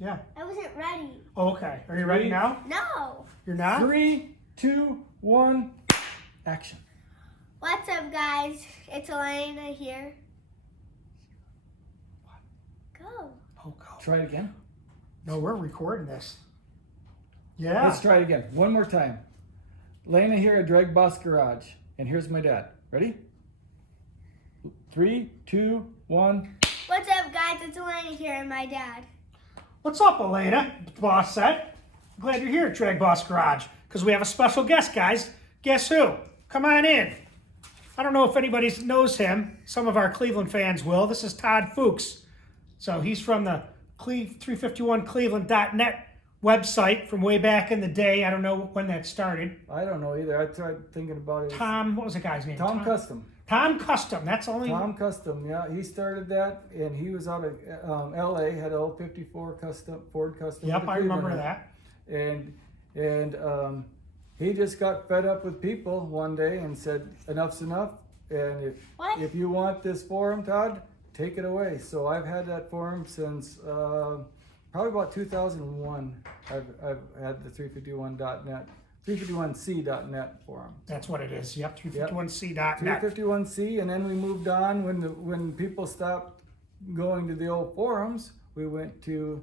Yeah. I wasn't ready. Oh, okay. Are you ready now? No. You're not? 3, 2, 1, action. What's up, guys? It's Elena here. Go. Oh, go. Try it again. No, we're recording this. Yeah. Let's try it again. One more time. Lena here at DragBoss Garage. And here's my dad. Ready? 3, 2, 1. What's up, guys? It's Elena here and my dad. What's up, Elena? Boss said. Glad you're here at DragBoss Garage because we have a special guest, guys. Guess who? Come on in. I don't know if anybody knows him. Some of our Cleveland fans will. This is Todd Fuchs. So he's from the 351cleveland.net website from way back in the day. I don't know when that started. I don't know either. I tried thinking about it. Tom, what was the guy's name? Tom Custom. Tom Custom. That's only. Tom Custom, yeah. He started that, and he was out of L.A., had an old 54 custom, Ford Custom. Yep, I remember that. And he just got fed up with people one day and said, enough's enough. And if you want this forum, Todd, take it away. So I've had that forum since probably about 2001. I've had the 351.net, 351c.net forum. That's what it is. Yep, 351c.net. 351c, and then we moved on when people stopped going to the old forums. We went to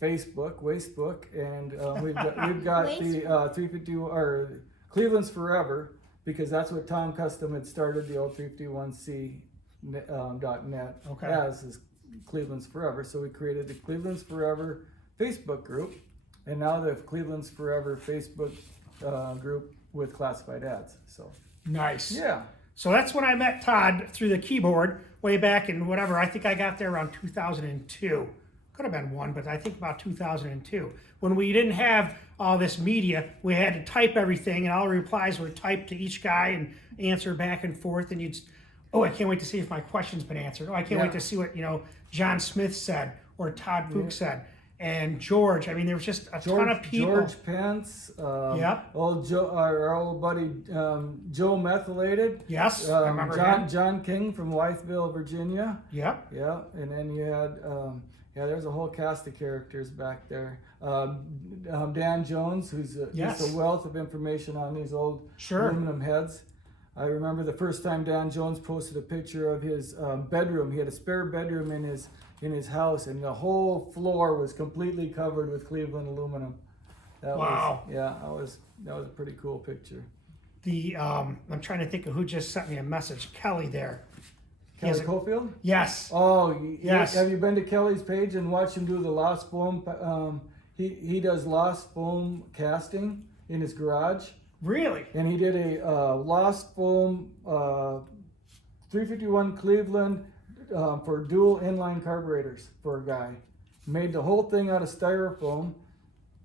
Facebook, and we've got the 350 or Cleveland's Forever, because that's what Tom Custom had started the old 351c.net as is Cleveland's Forever. So we created the Cleveland's Forever Facebook group, and now the Cleveland's Forever Facebook group with classified ads. So nice. yeah. So that's when I met Todd through the keyboard way back in whatever. I think I got there around 2002. Could have been one, but I think about 2002. When we didn't have all this media, we had to type everything, and all the replies were typed to each guy and answer back and forth. And you'd, oh, I can't wait to see if my question's been answered. Oh, I can't wait to see what John Smith said or Todd Fuchs said. And George, I mean, there was just a ton of people. George Pence, old Joe, our old buddy Joe Methylated. Yes, I remember him. John King from Wytheville, Virginia. Yep. Yeah, and then you had, there's a whole cast of characters back there. Dan Jones, who's just a wealth of information on these old aluminum heads. I remember the first time Dan Jones posted a picture of his bedroom. He had a spare bedroom in his house, and the whole floor was completely covered with Cleveland aluminum. That was a pretty cool picture. I'm trying to think of who just sent me a message. Kelly there. Kelly Cofield? Yes. Oh, yes. Have you been to Kelly's page and watched him do the lost foam? He does lost foam casting in his garage. Really? And he did a lost foam 351 Cleveland for dual inline carburetors for a guy. Made the whole thing out of styrofoam,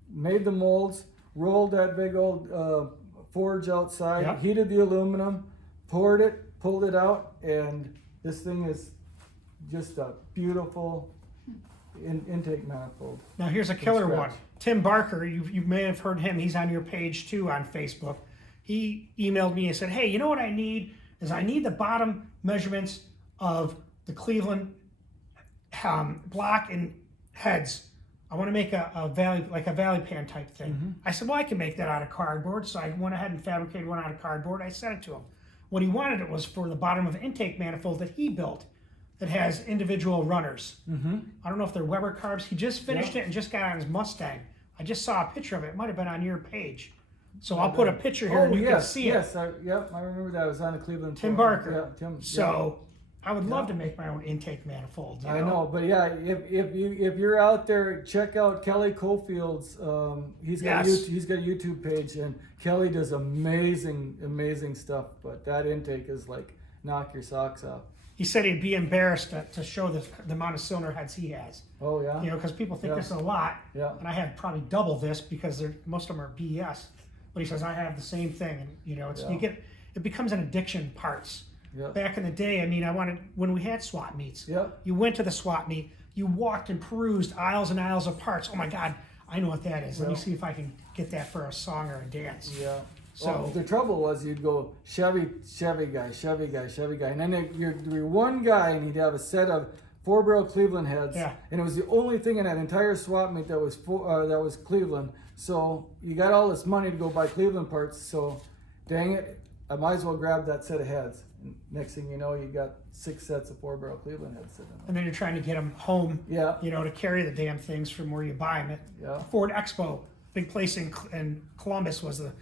made the molds, rolled that big old forge outside, heated the aluminum, poured it, pulled it out, and this thing is just a beautiful intake manifold. Now here's a killer one. Tim Barker, you may have heard him. He's on your page too on Facebook. He emailed me and said, hey, you know what I need? I need the bottom measurements of the Cleveland block and heads. I want to make a valley pan type thing. Mm-hmm. I said, well, I can make that out of cardboard. So I went ahead and fabricated one out of cardboard. I sent it to him. What he wanted it was for the bottom of the intake manifold that he built that has individual runners. Mm-hmm. I don't know if they're Weber carbs. He just finished it and just got on his Mustang. I just saw a picture of it. It might have been on your page. So I'll put a picture here and you can see it. Yes, I remember that. It was on the Cleveland. Tim Barker. Yeah, So I would love to make my own intake manifold. I know, but if you're out there, check out Kelly Cofield's. He's got a YouTube page, and Kelly does amazing stuff. But that intake is like knock your socks off. He said he'd be embarrassed to show the amount of cylinder heads he has. Oh yeah. Because people think this is a lot. Yeah. And I have probably double this because most of them are BS. But he says I have the same thing, and it becomes an addiction parts. Yep. Back in the day, I mean, when we had swap meets, you went to the swap meet, you walked and perused aisles and aisles of parts. Oh my God, I know what that is. Let me see if I can get that for a song or a dance. Yeah. So the trouble was you'd go Chevy guy, and then you're one guy, and he'd have a set of 4-barrel Cleveland heads, Yeah. and it was the only thing in that entire swap meet that was Cleveland. So you got all this money to go buy Cleveland parts. So, dang it, I might as well grab that set of heads. And next thing you know, you got 6 sets of 4-barrel Cleveland heads sitting there. And then you're trying to get them home. Yeah. You know, to carry the damn things from where you buy them. Yeah. Ford Expo, big place in Columbus, was the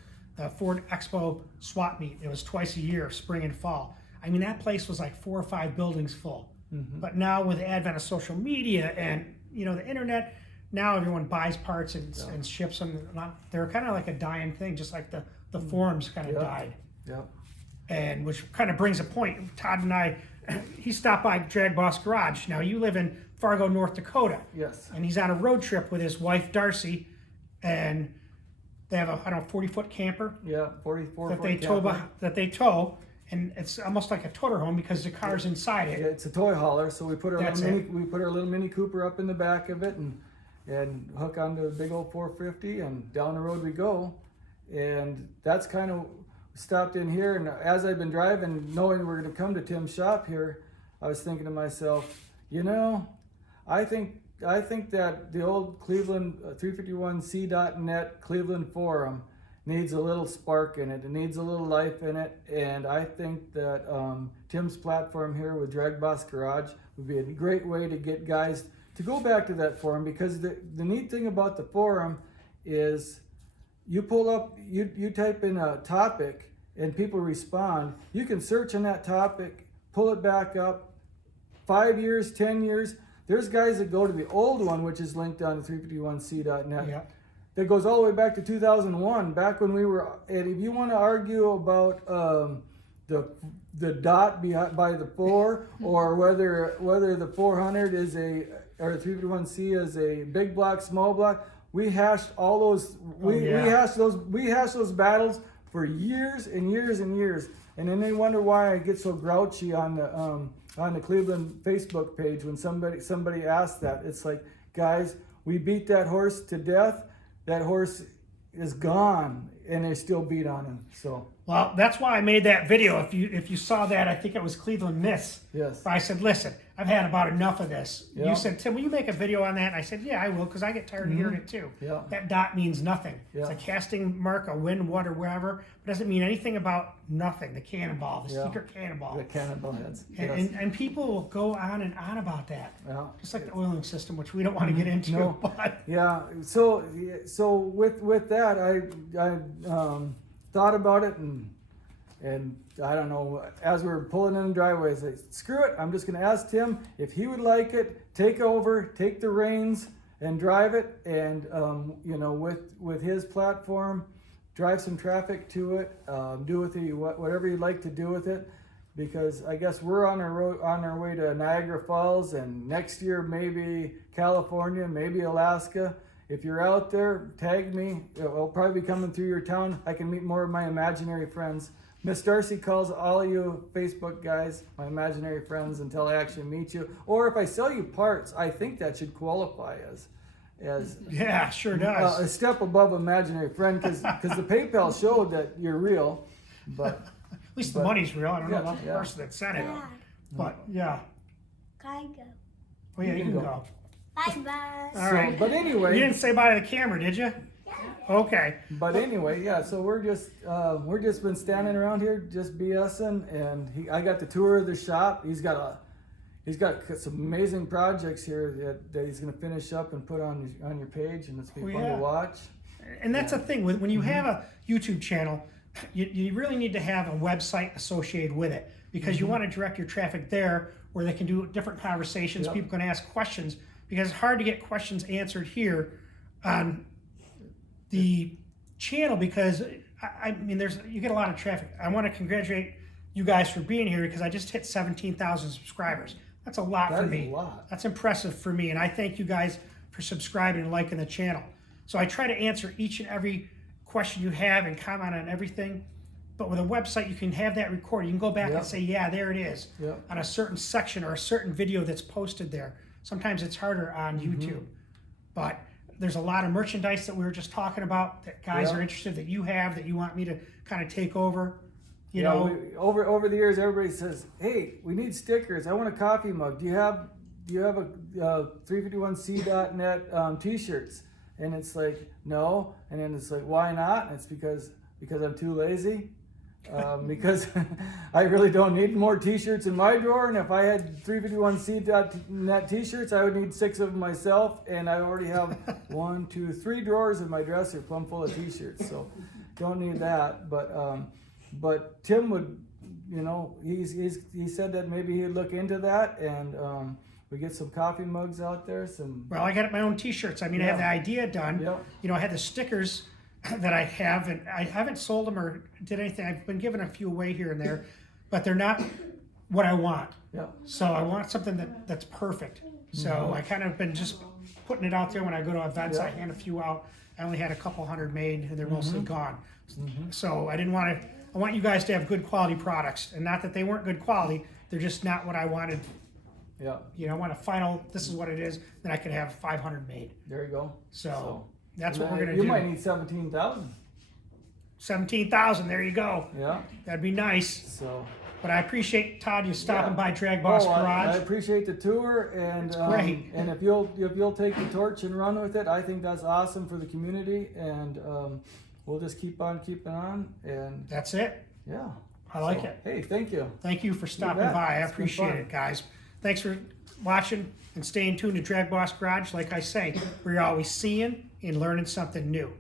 Ford Expo swap meet. It was twice a year, spring and fall. I mean, that place was like 4 or 5 buildings full. Mm-hmm. But now with the advent of social media and, you know, the internet, now everyone buys parts and ships them. They're kind of like a dying thing, just like the forums kind of died. Yep. And which kind of brings a point. Todd and I, he stopped by DragBoss Garage. Now, you live in Fargo, North Dakota. Yes. And he's on a road trip with his wife, Darcy, and they have a, 40-foot camper. Yeah, 44-foot that they tow, and it's almost like a toter home because the car's inside it. Yeah, it's a toy hauler, so we put our little Mini Cooper up in the back of it and hook onto a big old 450, and down the road we go. And that's kind of stopped in here, and as I've been driving, knowing we're going to come to Tim's shop here, I was thinking to myself, you know, I think that the old Cleveland 351c.net Cleveland forum needs a little spark in it. It needs a little life in it, and I think that Tim's platform here with DragBoss Garage would be a great way to get guys to go back to that forum, because the neat thing about the forum is you pull up, you type in a topic and people respond. You can search on that topic, pull it back up, 5 years, 10 years. There's guys that go to the old one, which is linked on 351c.net. Yeah. That goes all the way back to 2001, back when we were. And if you want to argue about the dot by the 4, or whether the 400 is or 351c is a big block, small block, we hashed all those. We hashed those battles for years and years and years. And then they wonder why I get so grouchy on the Cleveland Facebook page when somebody asks that. It's like, guys, we beat that horse to death. That horse is gone, and they still beat on him. So. Well, that's why I made that video. If you saw that, I think it was Cleveland Myths. Yes. But I said, listen, I've had about enough of this. Yeah. You said, Tim, will you make a video on that? And I said, yeah, I will, because I get tired of hearing it too. Yeah. That dot means nothing. Yeah. It's a casting mark, a wind, what, or wherever. It doesn't mean anything about nothing. The cannonball, the secret cannonball. The cannonball heads. And people will go on and on about that. Yeah. Just like the oiling system, which we don't want to get into. No. But Yeah. So with that, I thought about it, and I don't know, as we were pulling in the driveway, I said, screw it, I'm just going to ask Tim if he would like it, take the reins and drive it, and with his platform, drive some traffic to it, do with it whatever you'd like to do with it, because I guess we're on our way to Niagara Falls, and next year maybe California, maybe Alaska. If you're out there, tag me. I'll probably be coming through your town. I can meet more of my imaginary friends. Miss Darcy calls all you Facebook guys my imaginary friends until I actually meet you. Or if I sell you parts, I think that should qualify as yeah, sure does. A step above imaginary friend, because the PayPal showed that you're real. But at least the money's real. I don't know about the yeah. person that said it. Yeah. But yeah. Can I go? Oh yeah, you can go. Bye-bye. All right. But anyway, You didn't say bye to the camera, did you? Okay. But anyway, yeah. So we're just been standing around here, just BSing, and I got the tour of the shop. He's got some amazing projects here that he's going to finish up and put on your page, and it's going to be fun to watch. And that's the thing when you have a YouTube channel, you really need to have a website associated with it, because you want to direct your traffic there where they can do different conversations. People can ask questions, because it's hard to get questions answered here on the channel, because I mean you get a lot of traffic. I want to congratulate you guys for being here, because I just hit 17,000 subscribers. That's a lot for me. That's impressive for me, and I thank you guys for subscribing and liking the channel. So I try to answer each and every question you have and comment on everything. But with a website, you can have that recorded. You can go back and say, yeah, there it is, on a certain section or a certain video that's posted there. Sometimes it's harder on YouTube. But there's a lot of merchandise that we were just talking about that guys are interested, that you have, that you want me to kind of take over. You know, over the years, everybody says, hey, we need stickers. I want a coffee mug. Do you do you have a 351c.net t-shirts? And it's like, no. And then it's like, why not? And it's because I'm too lazy. Because I really don't need more t-shirts in my drawer, and if I had 351c.net t-shirts, I would need 6 of them myself, and I already have 1, 2, 3 drawers in my dresser plumb full of t-shirts, so don't need that. But Tim would, you know, he said that maybe he'd look into that, and we get some coffee mugs out there. Well, I got my own t-shirts. I mean, I have the idea done. Yep. You know, I had the stickers that I have, and I haven't sold them or did anything. I've been giving a few away here and there, but they're not what I want. Yeah. So I want something that's perfect. So I kind of been just putting it out there when I go to events. I hand a few out. I only had a couple hundred made, and they're mostly gone. So I didn't want to. I want you guys to have good quality products, and not that they weren't good quality. They're just not what I wanted. Yeah. You know, I want a final. This is what it is. Then I could have 500 made. There you go. So that's what we're gonna do. You might need 17,000. 17,000. There you go. Yeah. That'd be nice. So. But I appreciate Todd you stopping by DragBoss Garage. I appreciate the tour, and it's great. And if you'll take the torch and run with it, I think that's awesome for the community, and we'll just keep on keeping on. And that's it. Yeah. I like it. Hey, thank you. Thank you for stopping by. I appreciate it, guys. Thanks for watching and staying tuned to DragBoss Garage. Like I say, we're always seeing and learning something new.